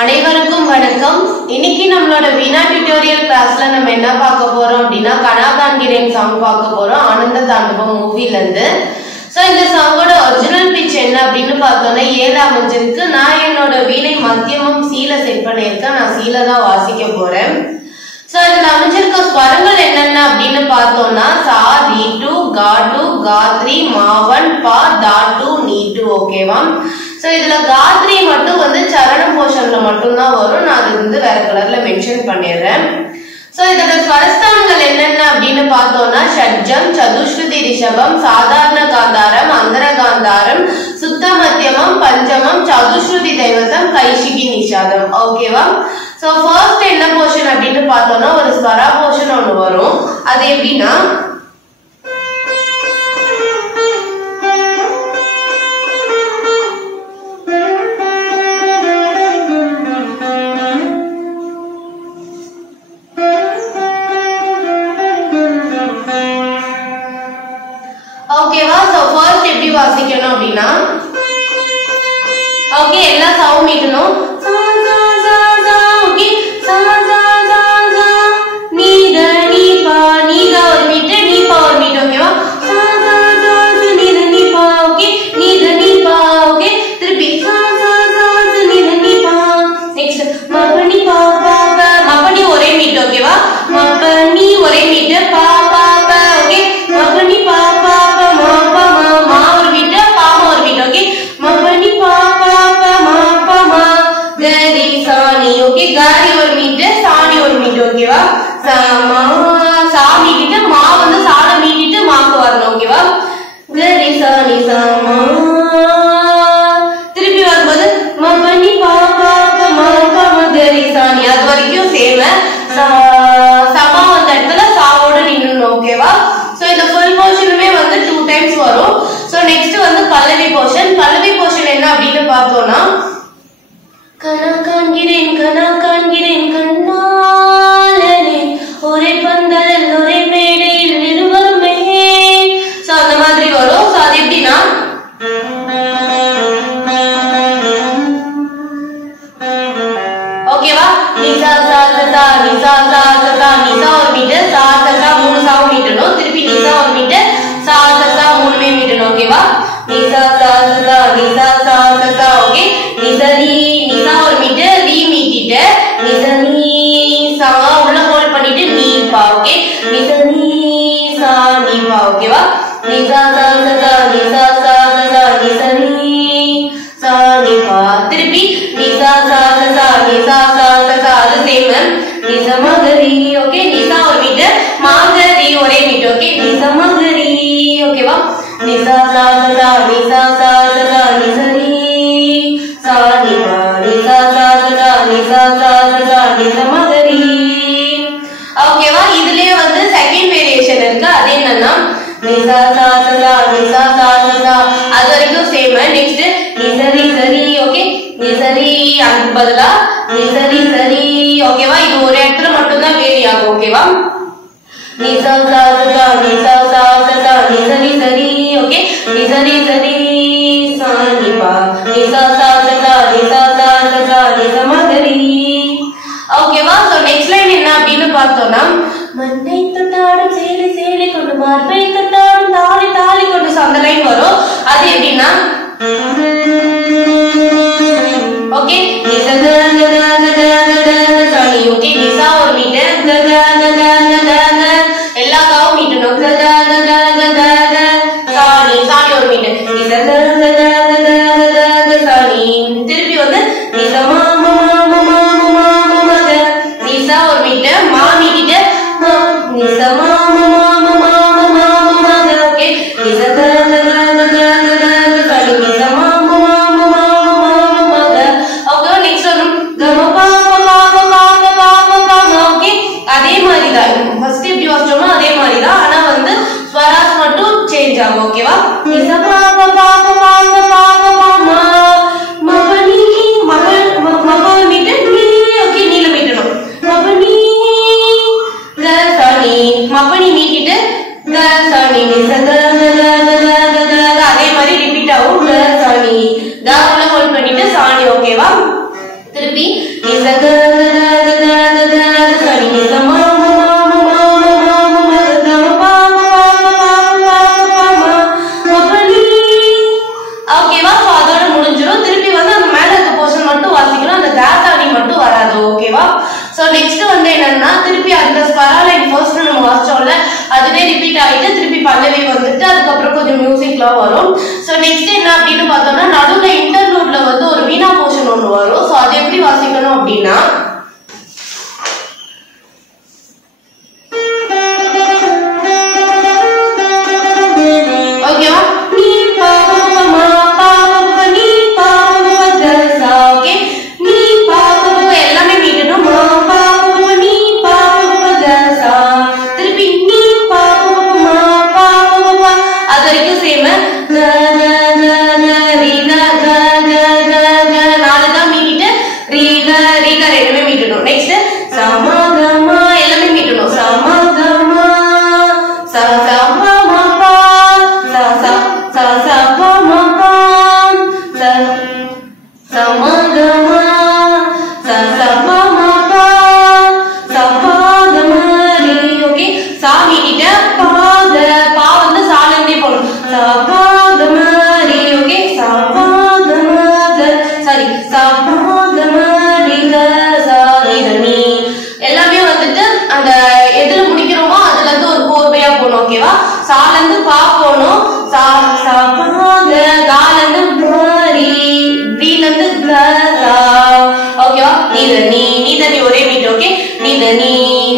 அனைவருக்கும் வணக்கம். இன்னைக்கு நம்மளோட வீணா டியூட்டோரியல் கிளாஸ்ல நம்ம என்ன பார்க்க போறோம் அப்படின்னா கனாகான்கிறேன் சாங் பார்க்க போறோம். ஆனந்த தாண்டவம் மூவில இருந்து. சோ இந்த சாங்கோட ஒரிஜினல் பிச் என்ன அப்படின்னு பார்த்தோம்னா 7 அமைஞ்சிருக்கு. நான் என்னோட வீணை மத்தியமும் சீல செட் பண்ணியிருக்கேன். நான் சீல தான் வாசிக்க போறேன். சோ இதுல அமைஞ்சிருக்க ஸ்வரங்கள் என்னென்ன அப்படின்னு பார்த்தோம்னா சா, ரி டு, கா டு, கா 3, மா 1, பா, தா 2, நீ 2. ஓகேவா? சோ இதுல காத்ரி மட்டும் வந்து சரணம் போர்ஷன்ல மட்டும் தான் வரும். நான் அது வந்து வேற கலர்ல மென்ஷன் பண்ணிடுறேன். சோ இதோட ஸ்வரஸ்தானங்கள் என்னென்ன அப்படின்னு பார்த்தோம்னா ஷட்ஜம், சதுஸ்ருதி ரிஷபம், சாதாரண காந்தாரம், அந்தர காந்தாரம், சுத்த மத்தியமம், பஞ்சமம், சதுஸ்ருதி தெய்வதம், கைஷிகி நிஷாதம். ஓகேவா? சோ ஃபர்ஸ்ட் என்ன போர்ஷன் அப்படின்னு பார்த்தோம்னா ஒரு ஸ்வரா போர்ஷன் ஒன்று வரும். அது எப்படின்னா ஓகேவா? சோ ஃபர்ஸ்ட் எப்படி வாசிக்கணும் அப்படின்னா ஓகே எல்லா சவுண்ட் மீட்டணும். சா சா சா சா ஓகே சா சா சா சா நீ த நீ பா நீ த ஒரு மீட் நீ பா ஒரு மீட். ஓகேவா? சா சா சா நீ த நீ பா ஓகே நீ த நீ பா ஓகே திருப்பி சா சா சா நீ த நீ பா. நெக்ஸ்ட் மப்பனி பா பா பா மப்பனி ஒரே மீட். ஓகேவா? மப்பனி ஒரே மீட் பா பா பா ஓகே மப்பனி பா பா பா மா பா மா மா ஒரு மீட் பா மா ஒரு மீட். ஓகே மப்பனி பா பா பா மா பா மா கரி சாணி. ஓகே கரி ஒரு மீட் சாணி ஒரு மீட். ஓகேவா? மா சா மீட்டிட்டு மா வந்து சால மீட்டிட்டு மாக்கு வரணும். ஓகேவா? கரி சாணி சா மா திருப்பி வரும்போது மப்பனி பா பா பா மா பா மா கரி சாணி. அது வரைக்கும் சேம சமா வந்த இடத்துல சாவோட நின்னுணும். ஓகேவா? சோ இந்த ஃபுல் போர்ஷனுமே வந்து 2 டைம்ஸ் வரும். சோ நெக்ஸ்ட் வந்து பல்லவி போர்ஷன். பல்லவி போர்ஷன் என்ன அப்படின்னு பார்த்தோம்னா கனா காண்கிறேன் கண்ணாலனே ஒரே பந்தலில் ஒரே மேடையில் இருவருமே. சோ அந்த மாதிரி வரும். சோ அது எப்படின்னா ஓகேவா? நிசா சா சா நிசா சா சா நிசா ஒரு மீட்டர் சா சா 3 சாவும் மீட்டணும். திருப்பி நிசா ஒரு மீட்டர் சா சா 3மே மீட்டணும். ஓகேவா? நிசா சா சா நிசா சா சா ஓகே நிசரி நிசா ஒரு மீட்டர் ரீ மீட்டிட்டு நிசரி சா உள்ள ஹோல்ட் பண்ணிட்டு நீ பா. ஓகே நிசரி சா நீ பா. ஓகேவா? நிசா சா சா நிசா சா சா நிசரி சா நீ பா. திருப்பி நிசா சா சா நிசா சா சா அது சேம் நிசா மகரி. ஓகே நிசா ஒரு மீட்டர் மகரி ஒரே மீட்டர். ஓகே நிசா மகரி. ஓகேவா? நிசா சா சா நிசா சா சா நிசரி சா நீ பா நிசா சா சா நிசா சா சா நிசா மகரி. ஓகேவா? இதுலயே வந்து செகண்ட் வேரியேஷன் இருக்கு. அது என்னன்னா நிசா சா சா நிசா சா சா அது வரைக்கும் சேம். நெக்ஸ்ட் நிசரி சரி. ஓகே நிசரி அதுக்கு பதிலா நிசரி சரி. ஓகேவா? இது ஒரு இடத்துல மட்டும் தான் வேரி ஆகும். ஓகேவா? நிசா சா சா நிசா சா சா நிசரி சரி. ஓகே நிசரி சரி சா நீ பா நிசா சா சா நிசா சா சா நிசா மகரி. ஓகேவா? சோ நெக்ஸ்ட் லைன் என்ன அப்படின்னு பார்த்தோம்னா மண்ணை தொட்டாடும் சேலை சேலை கொண்டு மார்பை தொட்டாடும் தாலி தாலி கொண்டு. அந்த லைன் வரும். அது எப்படின்னா ஓகே நிசா சாணி. ஓகே நிசா ஒரு மீட்டர் எல்லா காவும் மீட்டணும். சாணி சாணி ஒரு மீட்டர் நிசா சாணி. திருப்பி வந்து நிசா மா மா மா மா மா மா நிசா ஒரு மீட்டர் மா மீட்டிட்டு நிசா மா மா மா மா மா மா. ஓகே நிசா சாணி நிசா மா மா மா மா மா. ஓகே நெக்ஸ்ட் வரும் கம பா பா பா பா பா பா. ஓகே அதே மாதிரி தான் ஃபர்ஸ்ட் எப்படி வாசிச்சோமோ அதே மாதிரி தான். ஆனா வந்து ஸ்வராஸ் மட்டும் சேஞ்ச் ஆகும். ஓகேவா? நிசா பா பா பா பா பா பா பா மா மபனி மபனி திருப்பி அந்த ஸ்வராலைன் ஃபர்ஸ்ட் நம்ம வாசிச்சோம்ல அதுவே ரிப்பீட் ஆயிட்டு திருப்பி பல்லவி வந்துட்டு அதுக்கப்புறம் கொஞ்சம் மியூசிக்லாம் வரும். ஸோ நெக்ஸ்ட் என்ன அப்படின்னு பார்த்தோம்னா நடுவுல இன்டர்லூட்ல வந்து ஒரு வீணா போர்ஷன் ஒன்று வரும். ஸோ அது எப்படி வாசிக்கணும் அப்படின்னா ஓகேவா, நீ பாபமா பாபமா நீ பாபமா கசா. ஓகே, நீ பாபமா எல்லாமே மீட்டணும். மா பாபமா நீ பாபமா கசா. திருப்பி நீ பாபமா பாபமா அது வரைக்கும் சேம். க க க ரி க க க க நாலு தான் மீட்டிட்டு ரி க ரெண்டுமே மீட்டணும். நெக்ஸ்ட் சம கம எல்லாமே மீட்டணும். சம கம ச ச ம ம ப ச ச ச ச ப ம ப ச ச ம கம ச ச ப ம ப ச ப கம ரி. ஓகே, சா மீட்டிட்டு பா க பா வந்து சால இருந்தே போணும். ச ப கம ரி. ஓகே, ச ப கம க சாரி ச ப கம ரி க சா ரி த நீ எல்லாமே வந்துட்டு அந்த எதுல முடிக்கிறோமோ அதுல இருந்து ஒரு கோர்வையா போகணும். ஓகேவா, சால இருந்து பா போகணும். சா சா பா க கால இருந்து ரி ரீல இருந்து க சா. ஓகேவா, நீ த நீ ஒரே மீட். ஓகே, நீ த நீ.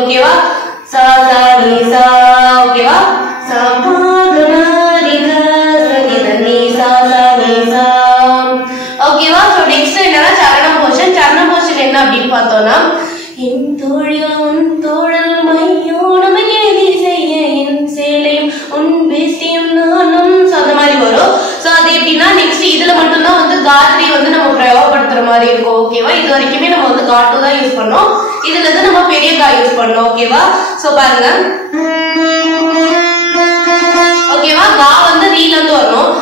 ஓகேவா, சா சா நீ சா. ஓகேவா, சா பா க ரி க சா நீ த நீ சா சா நீ சா. ஓகேவா, சோ நெக்ஸ்ட் என்னன்னா சரணம் போர்ஷன். சரணம் போர்ஷன் என்ன அப்படின்னு பார்த்தோம்னா என் தோழிகள் உன் தோழல் மையோனமை எழுதி செய்ய என் சேலையும் உன் பேசியும் நானும் அந்த மாதிரி வரும். சோ அது எப்படின்னா நெக்ஸ்ட் இதுல மட்டும்தான் வந்து காத்ரி வந்து நம்ம பிரயோகப்படுத்துற மாதிரி இருக்கும். ஓகேவா, இது வரைக்குமே நம்ம வந்து காட்டு தான் யூஸ் பண்ணோம். இதுல இருந்து நம்ம பெரிய கா யூஸ் பண்ணோம். ஓகேவா, சோ பாருங்க. ஓகேவா, கா வந்து ரீல இருந்து வரணும்.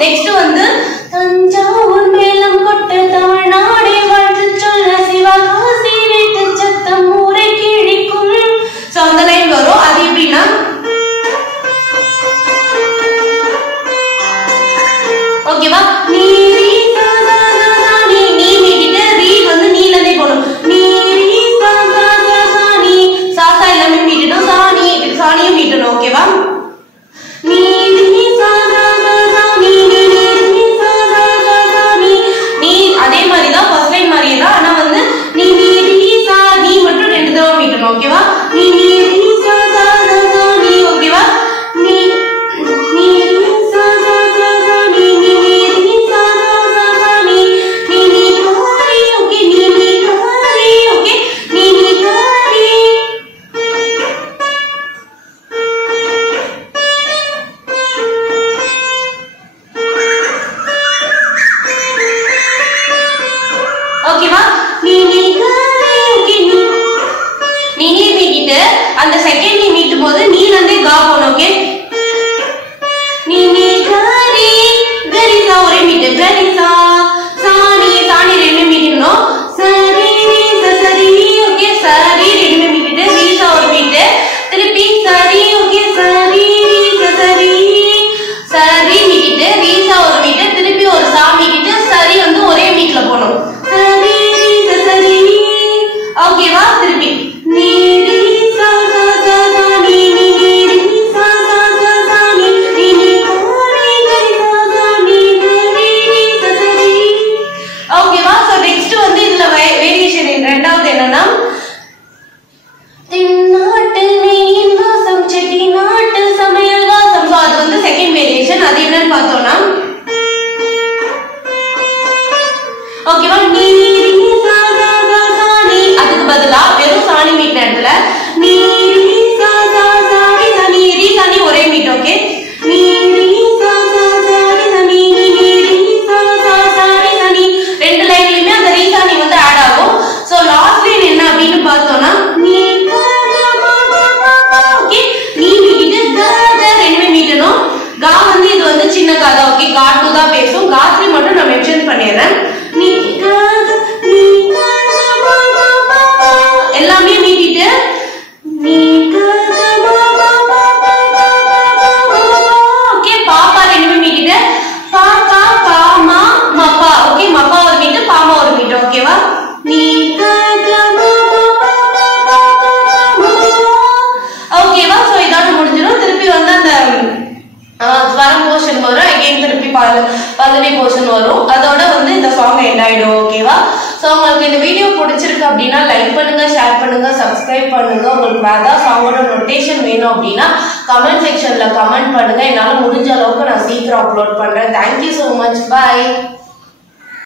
நெக்ஸ்ட் வந்து தஞ்சாவூர் மேலம் கொட்ட தமிழ்நாடே வாழ்த்து சொல்ல சிவகாசி வீட்டு சத்தம் ஊரை கிழிக்கும். சோ அந்த லைன் வரும். அது எப்படின்னா ஓகேவா, நீ நீ மீட்டிட்டு ரீ வந்து நீல இருந்தே போகணும். நீ நீ சாசா எல்லாமே மீட்டணும். சாணியும் மீட்டணும். ஓகேவா, நீ அதே மாதிரிதான் ஃபர்ஸ்ட் லைன் மாதிரியே தான். ஆனா வந்து நீ நீ மட்டும் ரெண்டு தடவை மீட்டணும். ஓகேவா, நீ நீ ஓகேவா, நீ நீ அந்த செகண்ட் நீ மீட்டும் போது நீ வந்து கா போணும். ஓகே, நீ நீ கரி கரிசா ஒரே மீட்டு. கரிசா சாணி சாணி ரெண்டு மீட்டணும். சரி சரி. ஓகே, சரி ரெண்டு மீட்டு. ரீசா ஒரு மீட்டு. திருப்பி சரி. ஓகே, சரி சரி சரி மீட்டிட்டு ரீசா ஒரு மீட்டு. திருப்பி ஒரு சா மீட்டிட்டு சரி வந்து ஒரே மீட்ல போகணும். சரி சரி. ஓகேவா, திருப்பி நீ அதுக்கு பதிலா இடத்துல நீ ரீ சா சா சா ரி சா நீ ரீ சா நீ ஒரே மீட். ஓகே, நீ ரீ சா சா சா ரி சா நீ நீ ரீ சா சா சா ரி சா நீ. ரெண்டு லைன்லயுமே அந்த ரீ சா நீ வந்து ஆட் ஆகும். சோ லாஸ்ட் லைன் என்ன அப்படின்னு பார்த்தோம்னா நீ ஓகே, நீ மீட்டு ரெண்டுமே மீட்டணும். கா வந்து இது வந்து சின்ன கா தான். ஓகே, கா 2 தான் பேசும். கா 3 மட்டும் நான் மென்ஷன் பண்ணிடுறேன். நீ எல்லாமே மீட்டிட்டு நீ ஓகே, பாப்பா ரெண்டுமே மீட்டிட்டு பாப்பா பாமா மப்பா. ஓகே, மப்பா ஒரு மீட்டு, பாமா ஒரு மீட்டு. ஓகேவா, நீ ஓகேவா. சோ இதோட முடிஞ்சிடும். திருப்பி வந்து அந்த ஸ்வரம் போர்ஷன் வரும். அகைன் திருப்பி பல்லவி போர்ஷன் வரும். அதோட வந்து இந்த சாங் எண்ட் ஆயிடும். ஓகேவா. சோ உங்களுக்கு இந்த வீடியோ பிடிச்சிருக்கு அப்படின்னா லைக் பண்ணுங்க, ஷேர் பண்ணுங்க, சப்ஸ்கிரைப் பண்ணுங்க. உங்களுக்கு வேற ஏதாவது சாங்கோட நோட்டேஷன் வேணும் அப்படின்னா கமெண்ட் செக்ஷன்ல கமெண்ட் பண்ணுங்க. என்னால முடிஞ்ச அளவுக்கு நான் சீக்கிரம் அப்லோட் பண்றேன். Thank you so much. Bye.